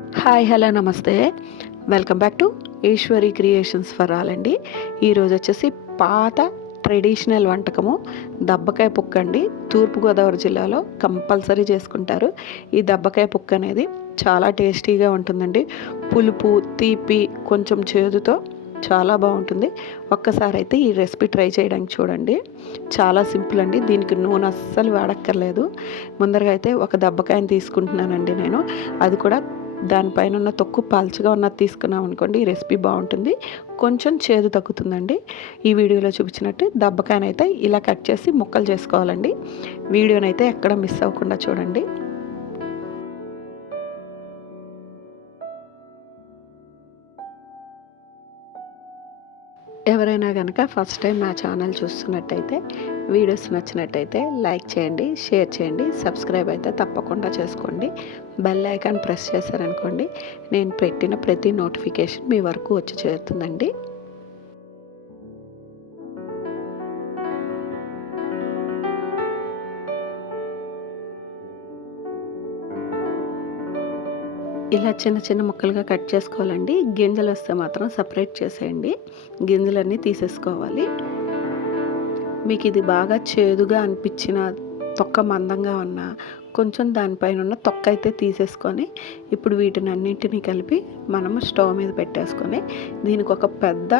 Hi hello నమస్తే. Welcome back to Eshwari creations for all అండి. ఈరోజు వచ్చేసి పాత ట్రెడిషనల్ వంటకము దబ్బకాయ పుక్క అండి. తూర్పుగోదావరి జిల్లాలో కంపల్సరీ చేసుకుంటారు. ఈ దబ్బకాయ పుక్క అనేది చాలా టేస్టీగా ఉంటుందండి. పులుపు తీపి కొంచెం చేదుతో చాలా బాగుంటుంది. ఒక్కసారి అయితే ఈ రెసిపీ ట్రై చేయడానికి చూడండి. చాలా సింపుల్ అండి. దీనికి నూనె అస్సలు వాడక్కర్లేదు. ముందరగా అయితే ఒక దబ్బకాయని తీసుకుంటున్నానండి నేను. అది కూడా దానిపైన ఉన్న తొక్కు పాల్చగా ఉన్నది తీసుకున్నాం అనుకోండి ఈ రెసిపీ బాగుంటుంది. కొంచెం చేదు తగ్గుతుందండి. ఈ వీడియోలో చూపించినట్టు దబ్బకాయనైతే ఇలా కట్ చేసి ముక్కలు చేసుకోవాలండి. వీడియోనైతే ఎక్కడ మిస్ అవ్వకుండా చూడండి. ఎవరైనా కనుక ఫస్ట్ టైం నా ఛానల్ చూస్తున్నట్టయితే వీడియోస్ నచ్చినట్టయితే లైక్ చేయండి షేర్ చేయండి సబ్స్క్రైబ్ అయితే తప్పకుండా చేసుకోండి. బెల్ ఐకాన్ ప్రెస్ చేశారనుకోండి నేను పెట్టిన ప్రతి నోటిఫికేషన్ మీ వరకు వచ్చి చేరుతుందండి. ఇలా చిన్న చిన్న ముక్కలుగా కట్ చేసుకోవాలండి. గింజలు వస్తే మాత్రం సపరేట్ చేసేయండి. గింజలన్నీ తీసేసుకోవాలి. మీకు ఇది బాగా చేదుగా అనిపించిన తొక్క మందంగా ఉన్న కొంచెం దానిపైన ఉన్న తొక్క అయితే తీసేసుకొని ఇప్పుడు వీటిని అన్నింటినీ కలిపి మనము స్టవ్ మీద పెట్టేసుకొని దీనికి ఒక పెద్ద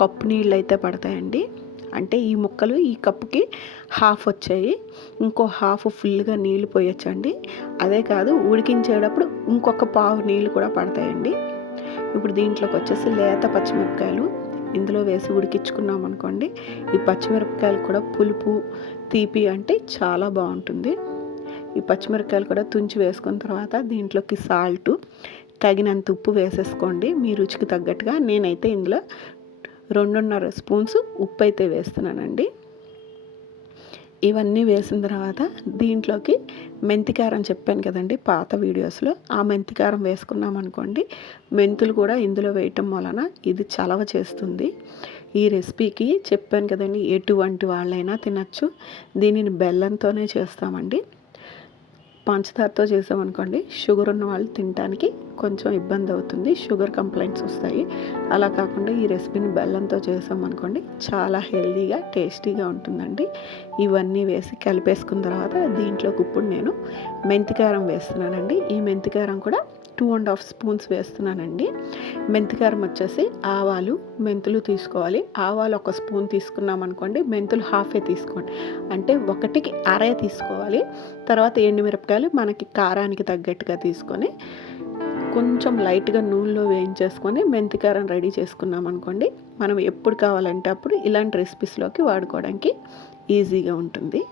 కప్పు నీళ్ళు అయితే పడతాయండి. అంటే ఈ ముక్కలు ఈ కప్పుకి హాఫ్ వచ్చాయి. ఇంకో హాఫ్ ఫుల్గా నీళ్ళు పోయొచ్చండి. అదే కాదు ఉడికించేటప్పుడు ఇంకొక పావు నీళ్ళు కూడా పడతాయండి. ఇప్పుడు దీంట్లోకి వచ్చేసి లేత పచ్చిమిరపకాయలు ఇందులో వేసి ఉడికించుకున్నాం అనుకోండి. ఈ పచ్చిమిరపకాయలు కూడా పులుపు తీపి అంటే చాలా బాగుంటుంది. ఈ పచ్చిమిరపకాయలు కూడా తుంచి వేసుకున్న తర్వాత దీంట్లోకి సాల్ట్ తగినంత ఉప్పు వేసేసుకోండి. మీ రుచికి తగ్గట్టుగా నేనైతే ఇందులో రెండున్నర స్పూన్స్ ఉప్పు అయితే వేస్తున్నానండి. ఇవన్నీ వేసిన తర్వాత దీంట్లోకి మెంతికారం చెప్పాను కదండి పాత వీడియోస్లో. ఆ మెంతికారం వేసుకున్నాం అనుకోండి మెంతులు కూడా ఇందులో వేయటం వలన ఇది చలవ చేస్తుంది. ఈ రెసిపీకి చెప్పాను కదండి ఎటువంటి వాళ్ళైనా తినచ్చు. దీనిని బెల్లంతోనే చేస్తామండి. పంచదారతో చేసామనుకోండి షుగర్ ఉన్న వాళ్ళు తినడానికి కొంచెం ఇబ్బంది అవుతుంది షుగర్ కంప్లైంట్స్ వస్తాయి. అలా కాకుండా ఈ రెసిపీని బెల్లంతో చేసామనుకోండి చాలా హెల్దీగా టేస్టీగా ఉంటుందండి. ఇవన్నీ వేసి కలిపేసుకున్న తర్వాత దీంట్లోకి ఇప్పుడు నేను మెంతికారం వేస్తున్నానండి. ఈ మెంతికారం కూడా టూ అండ్ హాఫ్ స్పూన్స్ వేస్తున్నానండి. మెంతికారం వచ్చేసి ఆవాలు మెంతులు తీసుకోవాలి. ఆవాలు ఒక స్పూన్ తీసుకున్నాం అనుకోండి మెంతులు హాఫే తీసుకోండి. అంటే ఒకటికి అరే తీసుకోవాలి. తర్వాత ఎండుమిరపకాయలు మనకి కారానికి తగ్గట్టుగా తీసుకొని కొంచెం లైట్గా నూనెలో వేయించేసుకొని మెంతికారం రెడీ చేసుకున్నాం అనుకోండి మనం ఎప్పుడు కావాలంటే అప్పుడు ఇలాంటి రెసిపీస్లోకి వాడుకోవడానికి ఈజీగా ఉంటుంది.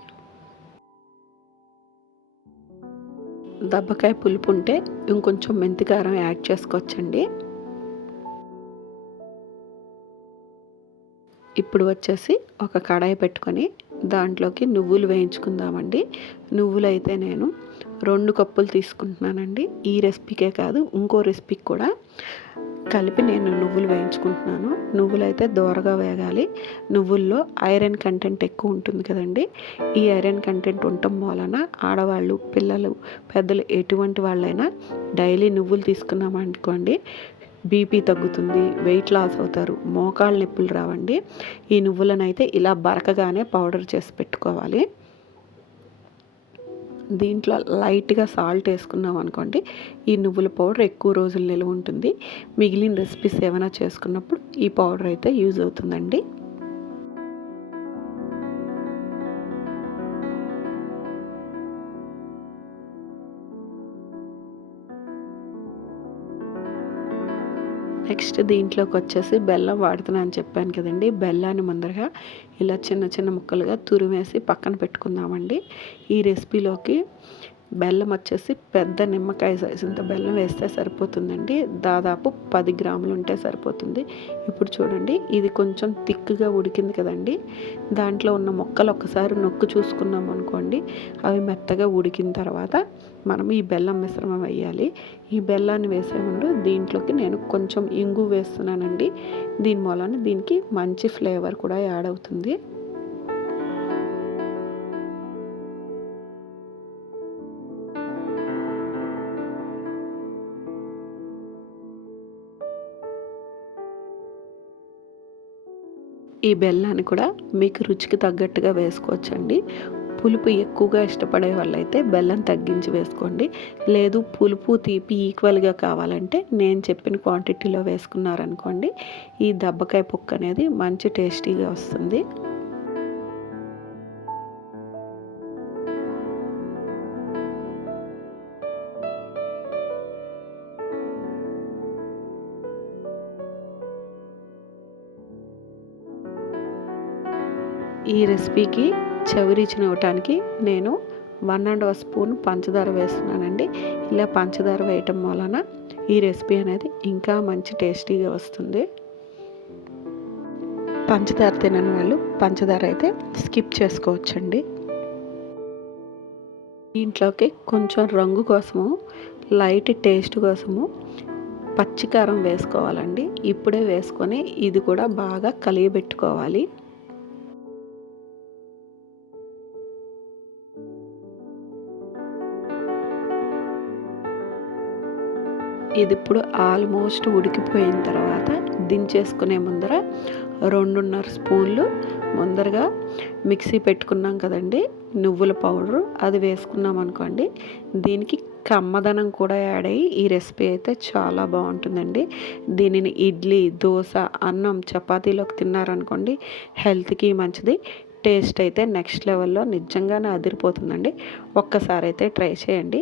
దబ్బకాయ పులుపు ఉంటే ఇంకొంచెం మెంతికారం యాడ్ చేసుకోవచ్చండి. ఇప్పుడు వచ్చేసి ఒక కడాయి పెట్టుకొని దాంట్లోకి నువ్వులు వేయించుకుందామండి. నువ్వులు అయితే నేను రెండు కప్పులు తీసుకుంటున్నానండి. ఈ రెసిపీకే కాదు ఇంకో రెసిపీకి కూడా. కలిపి నేను నువ్వులు వేయించుకుంటున్నాను. నువ్వులు అయితే దోరగా వేగాలి. నువ్వుల్లో ఐరన్ కంటెంట్ ఎక్కువ ఉంటుంది కదండి. ఈ ఐరన్ కంటెంట్ ఉండటం వలన ఆడవాళ్ళు పిల్లలు పెద్దలు ఎటువంటి వాళ్ళైనా డైలీ నువ్వులు తీసుకున్నామనుకోండి బీపీ తగ్గుతుంది వెయిట్ లాస్ అవుతారు మోకాళ్ళ నొప్పులు రావండి. ఈ నువ్వులను అయితే ఇలా బరకగానే పౌడర్ చేసి పెట్టుకోవాలి. దీంట్లో లైట్గా సాల్ట్ వేసుకున్నాం అనుకోండి ఈ నువ్వుల పౌడర్ ఎక్కువ రోజులు నిలువ ఉంటుంది. మిగిలిన రెసిపీస్ ఏమైనా చేసుకున్నప్పుడు ఈ పౌడర్ అయితే యూజ్ అవుతుందండి. నెక్స్ట్ దీంట్లోకి వచ్చేసి బెల్లం వాడుతున్నాను అని చెప్పాను కదండి. బెల్లాన్ని ముందరగా ఇలా చిన్న చిన్న ముక్కలుగా తురిమేసి పక్కన పెట్టుకుందామండి. ఈ రెసిపీలోకి బెల్లం వచ్చేసి పెద్ద నిమ్మకాయ సైజుంత బెల్లం వేస్తే సరిపోతుందండి. దాదాపు పది గ్రాములు ఉంటే సరిపోతుంది. ఇప్పుడు చూడండి ఇది కొంచెం థిక్గా ఉడికింది కదండి. దాంట్లో ఉన్న మొక్కలు ఒకసారి నొక్కు చూసుకున్నాం అనుకోండి అవి మెత్తగా ఉడికిన తర్వాత మనం ఈ బెల్లం మిశ్రమం వేయాలి. ఈ బెల్లాన్ని వేసే ముందు దీంట్లోకి నేను కొంచెం ఇంగు వేస్తున్నానండి. దీని మూలాన దీనికి మంచి ఫ్లేవర్ కూడా యాడ్ అవుతుంది. ఈ బెల్లాన్ని కూడా మీకు రుచికి తగ్గట్టుగా వేసుకోవచ్చండి. పులుపు ఎక్కువగా ఇష్టపడే వాళ్ళైతే బెల్లం తగ్గించి వేసుకోండి. లేదు పులుపు తీపి ఈక్వల్గా కావాలంటే నేను చెప్పిన క్వాంటిటీలో వేసుకున్నారనుకోండి ఈ దబ్బకాయ పుక్క అనేది మంచి టేస్టీగా వస్తుంది. ఈ రెసిపీకి చెవిరిచిన ఇవ్వటానికి నేను వన్ అండ్ హాఫ్ స్పూన్ పంచదార వేస్తున్నానండి. ఇలా పంచదార వేయటం వలన ఈ రెసిపీ అనేది ఇంకా మంచి టేస్టీగా వస్తుంది. పంచదార తినని వాళ్ళు పంచదార అయితే స్కిప్ చేసుకోవచ్చండి. దీంట్లోకి కొంచెం రంగు కోసము లైట్ టేస్ట్ కోసము పచ్చికారం వేసుకోవాలండి. ఇప్పుడే వేసుకొని ఇది కూడా బాగా కలియబెట్టుకోవాలి. ఇది ఇప్పుడు ఆల్మోస్ట్ ఉడికిపోయిన తర్వాత దించేసుకునే ముందర రెండున్నర స్పూన్లు ముందరగా మిక్సీ పెట్టుకున్నాం కదండి నువ్వుల పౌడరు అది వేసుకున్నాం అనుకోండి దీనికి కమ్మదనం కూడా యాడ్ అయ్యి ఈ రెసిపీ అయితే చాలా బాగుంటుందండి. దీనిని ఇడ్లీ దోశ అన్నం చపాతీలోకి తిన్నారనుకోండి హెల్త్కి మంచిది టేస్ట్ అయితే నెక్స్ట్ లెవెల్లో నిజంగానే అదిరిపోతుందండి. ఒక్కసారి అయితే ట్రై చేయండి.